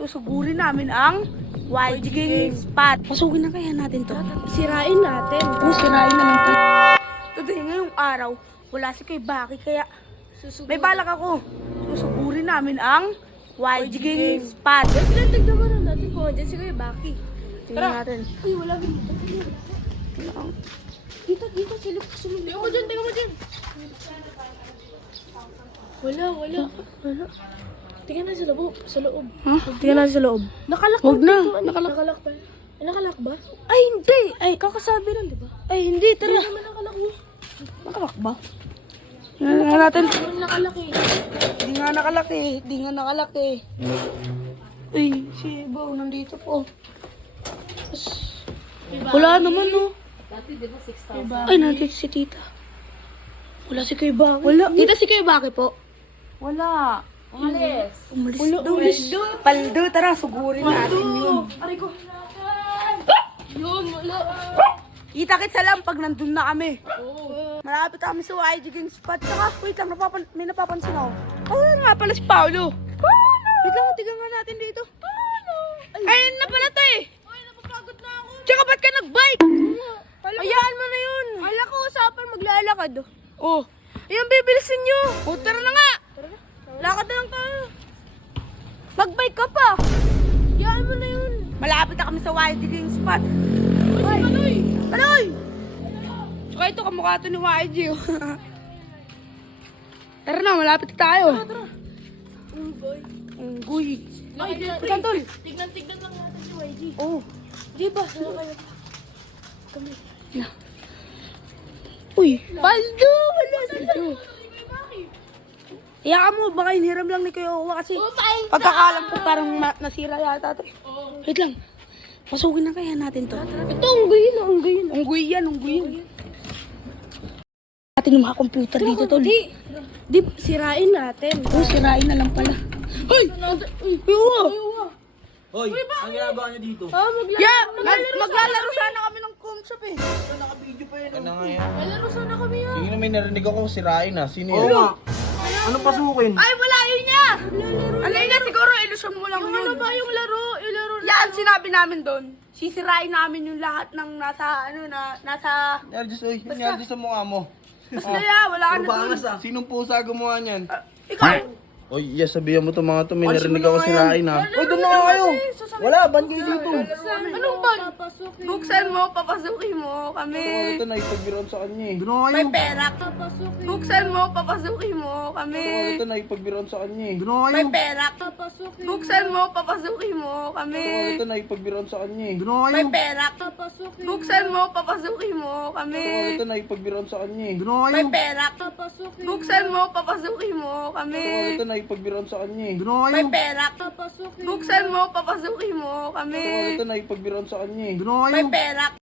Susugurin namin ang YG Gang spot. Pasukin na kaya natin to. Sirain natin. Sirain na lang to. Today, ngayong araw, wala si kay Baki, kaya may balak ako. Susugurin namin ang YG Gang spot. Sila, tignan mo na natin kung andyan si Kuya Baki. Tingnan natin. Uy, wala dito. Dito, sila. Tingnan mo dyan, Wala. Tingnan na sa loob. Ha? Tingnan natin sa loob. Nakalak Huwag na. Nakalak pa. Nakalak ba? Ay, hindi. Ay, Kakasabi lang, di ba? ay hindi. Tara. Hindi naman nakalak mo. Nakalak ba? Tingnan natin. Nakalak eh. Di nga nakalaki. Uy, si Bo, nandito po. Wala naman, no? Dati, di ba, 6,000? Ay, nandito si tita. Wala si Kuya Baki. Wala. Tita, si Kuya Baki po. Wala. Umalis. Umalis daw. Paldo, tara, sugurin natin yun. Aray ko. Yun, wala. Kita-kits lang pag nandun na kami. Oo. Malapit kami sa YG Gang spot. Saka, wait lang, may napapansin ako. Oh, nga pala si Paolo. Wait lang, tigan nga natin dito. Ayun na pala to eh. Ay, napapagod na ako. Tsaka ba't ka nag-bike? Hayaan mo na yun. Wala ko usapan maglalakad. Oh, ayun, bibilisin nyo. Oh, tara na nga. Lakad na lang tayo. Mag-bike ka pa. Hayaan mo na yun. Malapit na kami sa YG Gang spot. Ay, Manoy. Manoy! Tsaka ito, kamukha to ni YG. oh. Tara na, malapit na tayo. Tara. Boy. Unggoy. Ay, Tol. Tignan lang natin si YG. Oh. Di ba? Kami. Uy. Paldo! Wala sa'yo. Iyakan mo, baka inhiram lang ni Kuya Owa kasi pagkakalam ko parang nasira yata to. Wait lang. Pasukin na kaya natin to. Ito, unggoy yun. Unggoy yan. Natin yung mga computer dito, tol. Di, sirain natin. Oh, sirain na lang pala. Hoy! Kuya Owa! Hoy, ang ginagawa niyo dito? Yeah! Maglalaro sana kami ng com shop eh. Naka-video pa yun. Ano nga yan? Malaro sana kami yan. Sige na, may narinig ako sirain ah. Sino yan? Oo nga. Ano pasukin? Ay, wala yun niya! Ano yun na siguro, ilusyon mo lang yun. Ano ba yung laro? Yung laro na. Yan, sinabi namin doon. Sisirain namin yung lahat ng nasa, nasa... Nyarjis sa mukha mo. Kaya, wala ka na doon. Sinong pusa gumawa niyan? Ikaw! Oy, yes, sabihan mo to mga to. May narinig ako sirain ah. Uy, doon na nga kayo! Wala, ban kayo dito. Anong bag? Buksan mo, papasukin mo kami. Ito na, ipagbiroan sa kanya eh. May pera. Buksan mo, papasukin mo kami. Ito na, ipagbiroan sa kanya eh. May pera. Buksan mo, papasukin mo kami. Ito na, ipagbiroan sa kanya eh. May pera. Buksan mo, papasukin mo kami. Ito na, ipagbiroan sa kanya eh. May pera. Buksan mo, papasukin mo kami. Ito na, ipagbiroan sa kanya eh. May pera. Buksan mo, papasukin mo kami. Ito na, ipagbiroan sa kanya eh. May pera.